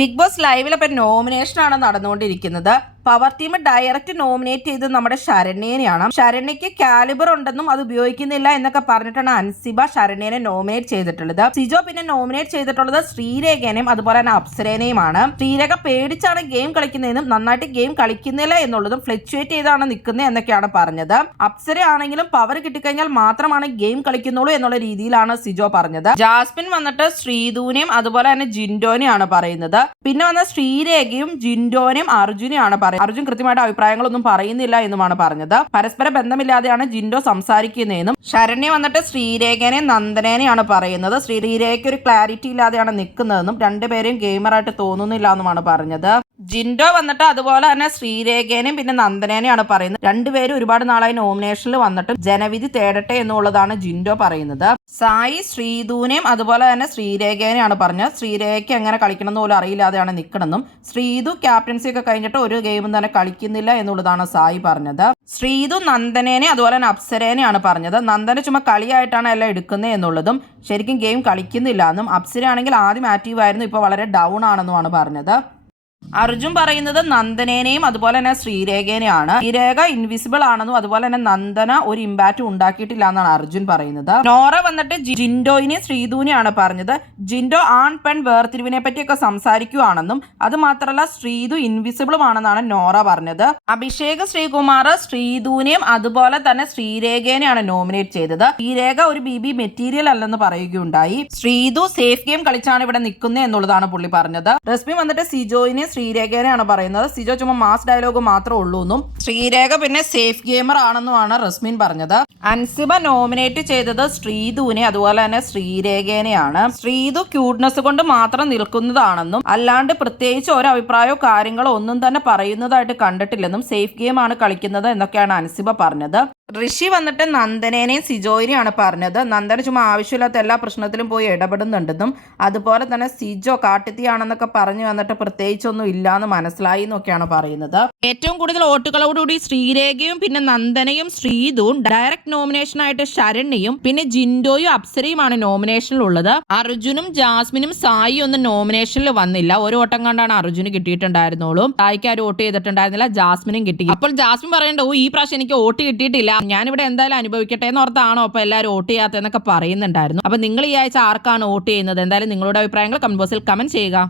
Big boss ലൈവിൽ ഇപ്പം നോമിനേഷനാണ് നടന്നുകൊണ്ടിരിക്കുന്നത്. പവർ ടീം ഡയറക്റ്റ് നോമിനേറ്റ് ചെയ്ത് നമ്മുടെ ശരണ്യനെയാണ്. ശരണ്യക്ക് കാലിബർ ഉണ്ടെന്നും അത് ഉപയോഗിക്കുന്നില്ല എന്നൊക്കെ പറഞ്ഞിട്ടാണ് അൻസിബ ശരണ്യനെ നോമിനേറ്റ് ചെയ്തിട്ടുള്ളത്. സിജോ പിന്നെ നോമിനേറ്റ് ചെയ്തിട്ടുള്ളത് ശ്രീരേഖനെയും അതുപോലെ തന്നെ അപ്സരേനെയുമാണ്. ശ്രീരേഖ പേടിച്ചാണ് ഗെയിം കളിക്കുന്നതെന്നും നന്നായിട്ട് ഗെയിം കളിക്കുന്നില്ല എന്നുള്ളതും ഫ്ലക്ച്വേറ്റ് ചെയ്താണ് നിൽക്കുന്നത് എന്നൊക്കെയാണ് പറഞ്ഞത്. അപ്സര ആണെങ്കിലും പവർ കിട്ടിക്കഴിഞ്ഞാൽ മാത്രമാണ് ഗെയിം കളിക്കുന്നുള്ളൂ എന്നുള്ള രീതിയിലാണ് സിജോ പറഞ്ഞത്. ജാസ്മിൻ വന്നിട്ട് ശ്രീധുവിനെയും അതുപോലെ തന്നെ ജിൻഡോനെയാണ് പറയുന്നത്. പിന്നെ വന്ന ശ്രീരേഖയും ജിൻഡോനെയും അർജുനെയാണ് പറയുന്നത്. അർജുൻ കൃത്യമായിട്ട് അഭിപ്രായങ്ങളൊന്നും പറയുന്നില്ല എന്നുമാണ് പറഞ്ഞത്. പരസ്പര ബന്ധമില്ലാതെയാണ് ജിൻഡോ സംസാരിക്കുന്നതെന്നും ശരണ്യ വന്നിട്ട് ശ്രീരേഖനെ നന്ദനേനെയാണ് പറയുന്നത്. ശ്രീരേഖയ്ക്ക് ഒരു ക്ലാരിറ്റി ഇല്ലാതെയാണ് നിൽക്കുന്നതെന്നും രണ്ടുപേരെയും ഗെയിമറായിട്ട് തോന്നുന്നില്ല എന്നുമാണ് പറഞ്ഞത്. ജിൻഡോ വന്നിട്ട് അതുപോലെ തന്നെ ശ്രീരേഖേനെയും പിന്നെ നന്ദനേനെയാണ് പറയുന്നത്. രണ്ടുപേരും ഒരുപാട് നാളായി നോമിനേഷനിൽ വന്നിട്ട് ജനവിധി തേടട്ടെ എന്നുള്ളതാണ് ജിൻഡോ പറയുന്നത്. സായി ശ്രീധുവിനെയും അതുപോലെ തന്നെ ശ്രീരേഖേനെയാണ് പറഞ്ഞത്. ശ്രീരേഖയ്ക്ക് എങ്ങനെ കളിക്കണം എന്ന് പോലും അറിയില്ലാതെയാണ് നിൽക്കണമെന്നും ശ്രീധു ക്യാപ്റ്റൻസി ഒക്കെ കഴിഞ്ഞിട്ട് ഒരു ഗെയിമും തന്നെ കളിക്കുന്നില്ല എന്നുള്ളതാണ് സായി പറഞ്ഞത്. ശ്രീധു നന്ദനേനെ അതുപോലെ തന്നെ അപ്സരേനെയാണ് പറഞ്ഞത്. നന്ദന ചുമ്മാ കളിയായിട്ടാണ് എല്ലാം എടുക്കുന്നത് എന്നുള്ളതും ശരിക്കും ഗെയിം കളിക്കുന്നില്ല എന്നും അപ്സര ആണെങ്കിൽ ആദ്യം ആക്റ്റീവ് ആയിരുന്നു, ഇപ്പോൾ വളരെ ഡൗൺ ആണെന്നുമാണ് പറഞ്ഞത്. അർജുൻ പറയുന്നത് നന്ദനേനെയും അതുപോലെ തന്നെ ശ്രീരേഖേനെയാണ്. ശ്രീരേഖ ഇൻവിസിബിൾ ആണെന്നും അതുപോലെ തന്നെ നന്ദന ഒരു ഇമ്പാക്റ്റും ഉണ്ടാക്കിയിട്ടില്ല എന്നാണ് അർജുൻ പറയുന്നത്. നോറ വന്നിട്ട് ജിൻഡോയിനെയും ശ്രീധുവിനെയാണ് പറഞ്ഞത്. ജിൻഡോ ആൺ പെൺ വേർതിരിവിനെ പറ്റിയൊക്കെ സംസാരിക്കുകയാണെന്നും അത് മാത്രമല്ല ശ്രീധു ഇൻവിസിബിളും ആണെന്നാണ് നോറ പറഞ്ഞത്. അഭിഷേക് ശ്രീകുമാർ ശ്രീധുവിനെയും അതുപോലെ തന്നെ ശ്രീരേഖേനെയാണ് നോമിനേറ്റ് ചെയ്തത്. ശ്രീരേഖ ഒരു ബി മെറ്റീരിയൽ അല്ലെന്ന് പറയുകയുണ്ടായി. ശ്രീധു സേഫ് ഗെയിം കളിച്ചാണ് ഇവിടെ നിൽക്കുന്നത് എന്നുള്ളതാണ് പുള്ളി പറഞ്ഞത്. റസ്മി വന്നിട്ട് സിജോയിനെ ശ്രീരേഖനെയാണ് പറയുന്നത്. സിജോ ചുമ്മാ മാസ് ഡയലോഗ് മാത്രമേ ഉള്ളൂ എന്നും ശ്രീരേഖ പിന്നെ സേഫ് ഗെയിമർ ആണെന്നുമാണ് റസ്മിൻ പറഞ്ഞത്. അൻസിബ നോമിനേറ്റ് ചെയ്തത് ശ്രീധുവിനെ അതുപോലെ തന്നെ ശ്രീരേഖേനെയാണ്. ശ്രീധു ക്യൂട്ട്നെസ് കൊണ്ട് മാത്രം നിൽക്കുന്നതാണെന്നും അല്ലാണ്ട് പ്രത്യേകിച്ച് ഒരു അഭിപ്രായമോ കാര്യങ്ങളോ ഒന്നും തന്നെ പറയുന്നതായിട്ട് കണ്ടിട്ടില്ലെന്നും സേഫ് ഗെയിം ആണ് കളിക്കുന്നത് എന്നൊക്കെയാണ് അൻസിബ പറഞ്ഞത്. ഋഷി വന്നിട്ട് നന്ദനേനെയും സിജോയിനെയാണ് പറഞ്ഞത്. നന്ദന ചുമ്മാ ആവശ്യമില്ലാത്ത എല്ലാ പ്രശ്നത്തിലും പോയി ഇടപെടുന്നുണ്ടെന്നും അതുപോലെ തന്നെ സിജോ കാട്ടുതീയാണെന്നൊക്കെ പറഞ്ഞു വന്നിട്ട് പ്രത്യേകിച്ചൊന്നും ഇല്ലാന്ന് മനസ്സിലായി എന്നൊക്കെയാണ് പറയുന്നത്. ഏറ്റവും കൂടുതൽ വോട്ടുകളോടുകൂടി ശ്രീരേഖയും പിന്നെ നന്ദനയും ശ്രീധുവും ഡയറക്റ്റ് നോമിനേഷനായിട്ട് ശരണ്യയും പിന്നെ ജിൻഡോയും അപ്സരയുമാണ് നോമിനേഷനിലുള്ളത്. അർജുനും ജാസ്മിനും സായി ഒന്നും നോമിനേഷനിൽ വന്നില്ല. ഒരു വോട്ടം കണ്ടാണ് അർജുന് കിട്ടിയിട്ടുണ്ടായിരുന്നുള്ളൂ. സായിക്ക് ആരും വോട്ട് ചെയ്തിട്ടുണ്ടായിരുന്നില്ല, ജാസ്മിനും കിട്ടി. അപ്പോൾ ജാസ്മിൻ പറയണ്ട, ഈ പ്രാവശ്യം എനിക്ക് വോട്ട് കിട്ടിയിട്ടില്ല, ഞാനിവിടെ എന്തായാലും അനുഭവിക്കട്ടെ എന്ന് ഓർത്താണോ അപ്പൊ എല്ലാവരും വോട്ട് ചെയ്യാത്തതെന്നൊക്കെ പറയുന്നുണ്ടായിരുന്നു. അപ്പൊ നിങ്ങൾ ഈ ആഴ്ച ആർക്കാണ് വോട്ട് ചെയ്യുന്നത്? എന്തായാലും നിങ്ങളുടെ അഭിപ്രായങ്ങൾ കമന്റ് ബോക്സിൽ കമന്റ് ചെയ്യുക.